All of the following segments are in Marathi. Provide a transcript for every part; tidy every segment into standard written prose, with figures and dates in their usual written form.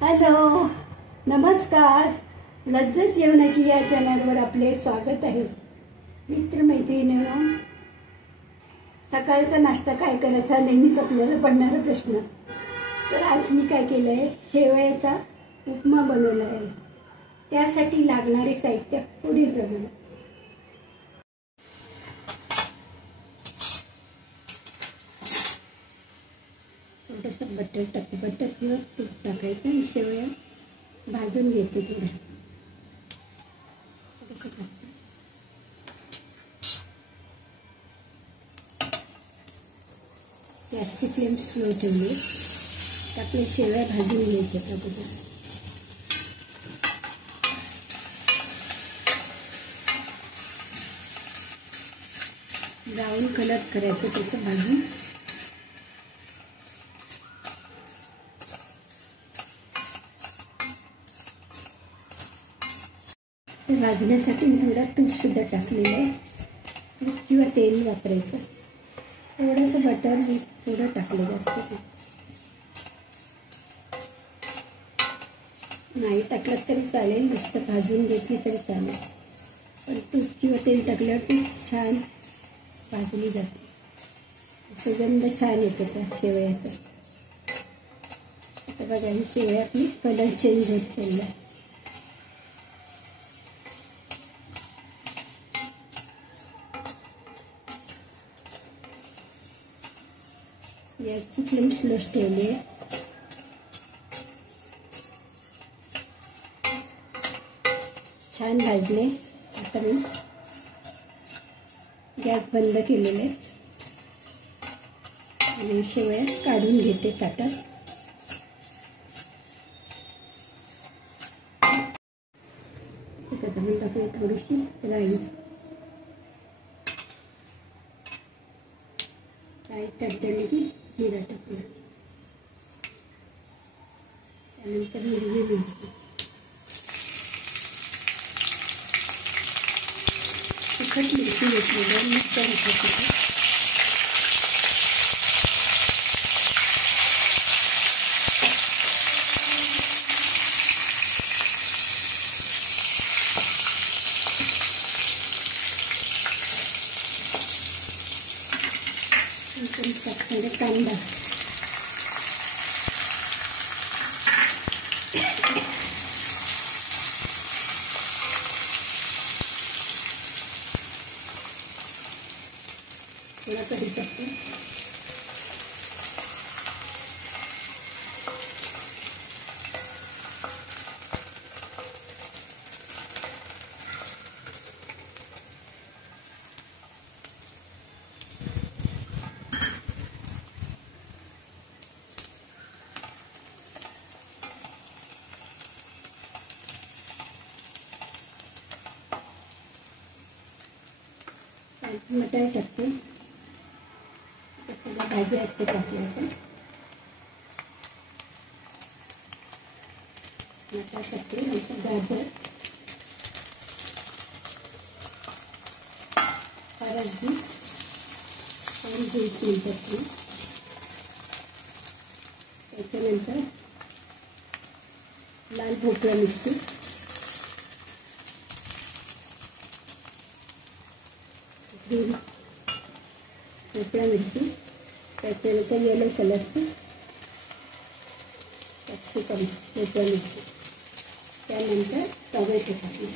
हॅलो, नमस्कार. लज्जत जेवणाची या चॅनलवर आपले स्वागत आहे. मित्रमैत्रिणींनो, सकाळचा नाश्ता काय करायचा नेहमीच आपल्याला पडणारा प्रश्न. तर आज मी काय केलंय, शेवयाचा उपमा बनवला आहे. त्यासाठी लागणारे साहित्य पुढीलप्रमाणे. थोडंसं बटर किंवा तूप टाकायचं आणि शेवया भाजून घेते. थोडंसं टाकते. गॅसची फ्लेम स्लो ठेवली. आपल्या शेवया भाजून घ्यायच्या अगोदर. ब्राऊन कलर करायचं त्याचं भाजून. भाजण्यासाठी थोडा तूप सुद्धा टाकलेलं आहे किंवा तेल वापरायचं. थोडंसं बटर मी थोडं टाकलेलं असतं. नाही टाकलं तरी चालेल, नुसतं भाजून घेतली तरी चालेल, पण तूप किंवा तेल टाकल्यावर ती छान भाजली जाते. सुगंध छान येतो त्या शेवयाचा. आता बघा, ही शेवया आपली कलर चेंज होत चालला. गॅसची फ्लेम स्लो ठेवली आहे. छान भाजले. आता मी गॅस बंद केलेला आहे आणि शेवया काढून घेते ताटात. टाकूया थोडीशी राई. तडतडली की जिरा टाकूया. त्यानंतर हिरवी मिरची. तिखट मिरची घेतलेलं मस्त टाकायचं. कांदा. थोडा कढीपत्ता. मटार टाकते. सगळ्या भाज्या आहेत ते टाकल्या आपण. मटार टाकते, नंतर गाजर, हळदी आणि 20 मिनिटात. त्याच्यानंतर लाल भोपळा मिरची, ग्रीन भोपळा मिरची, त्याच्यानंतर येलो कलरची कॅप्सिकम भोपळा मिरची, त्यानंतर टोमॅटो टाकले.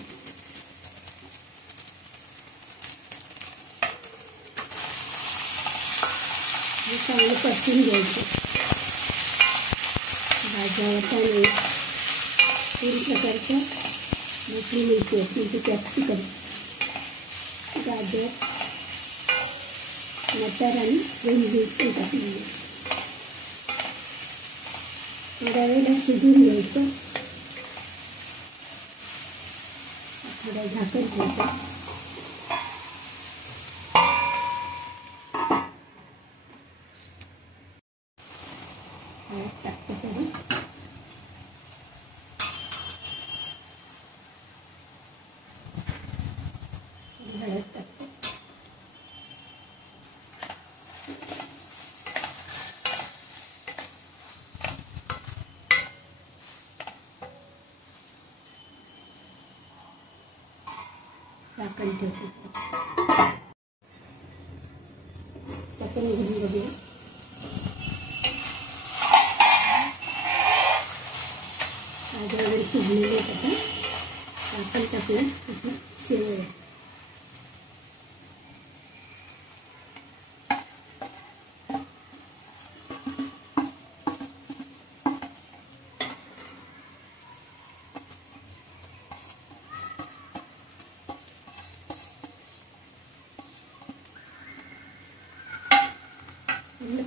हे चांगलं परतून घ्यायचं. भाज्या वाटाणे, 3 प्रकारच्या मोठी मिरची असतील ती, कॅप्सिकम, गाजर, मटार आणि ग्रीन बीन्स पण टाकलेले. थोड्या वेळेला शिजून घ्यायचं. थोडं झाकण ठेवायचं. टाकते थोडी. हळद टाकते. झाकण ठेवते. झाकण घालून बघूया. भाज्या वगैरे शिजलेले आहेत. आता आपण टाकूया शेवया.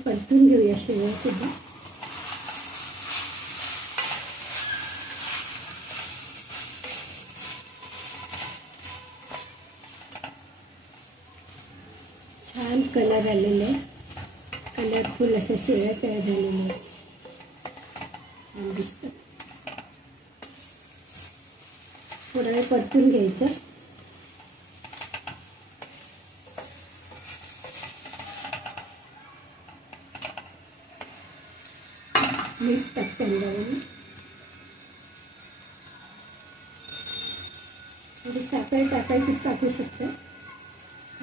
परतून घेऊया शेवया सुद्धा. छान कलर आलेले आहे. कलरफुल असं शेवया तयार झालेले आहे. दिसतं. थोडा वेळ परतून घ्यायचं. मीठ टाकते अंदाजाने. थोडी साखर टाकायची टाकू शकता.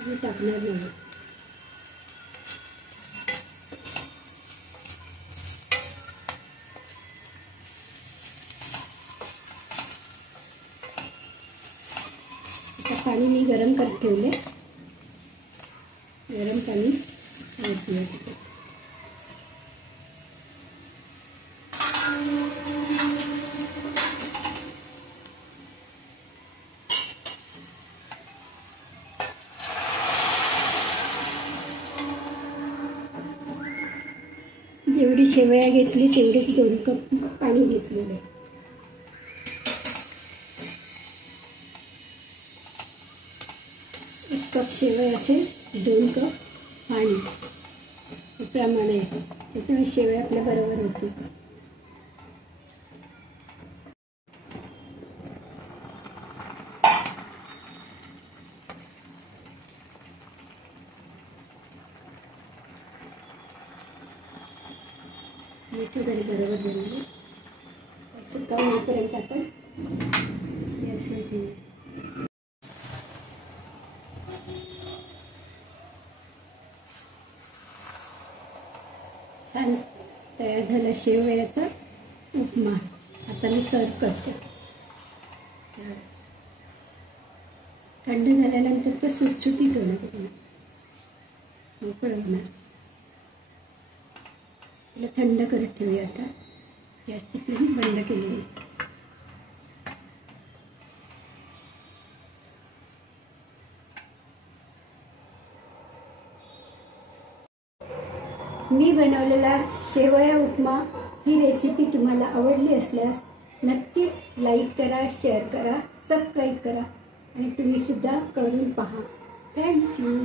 मी टाकणार नाही. आता पाणी मी गरम करत ठेवले. गरम पाणी घालूया. जेवढी शेवया घेतली तेवढीच 2 कप पाणी घेतलेलं आहे. एक कप शेवया असेल 2 कप पाणी हे प्रमाण आहे. त्याच्यामुळे शेवया आपल्या बरोबर होती. मीठ वगैरे बरोबर झालेलं. सुका होईपर्यंत आपण गॅसवर ठेवूया. छान तयार झाला शेवयाचा उपमा. आता मी सर्व करते. थंड झाल्यानंतर तो सुटसुटीत होणार. मोकळं होणार. त्याला थंड करत ठेवूया. आता गॅसची फ्लेम बंद केलेली. मी बनवलेला शेवया उपमा ही रेसिपी तुम्हाला आवडली असल्यास नक्कीच लाईक करा, शेअर करा, सबस्क्राईब करा आणि तुम्ही सुद्धा करून पहा. थँक्यू.